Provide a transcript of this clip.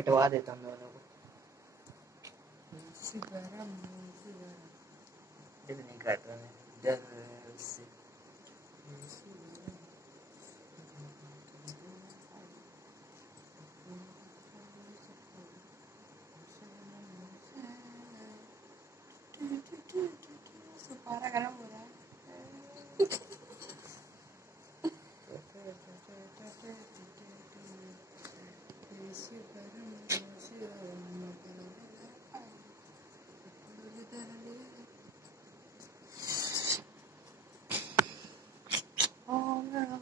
पिटवा देता हूँ दोनों को। दिल नहीं कर रहा है डर से। सुपारा गरम हो रहा है। Oh no.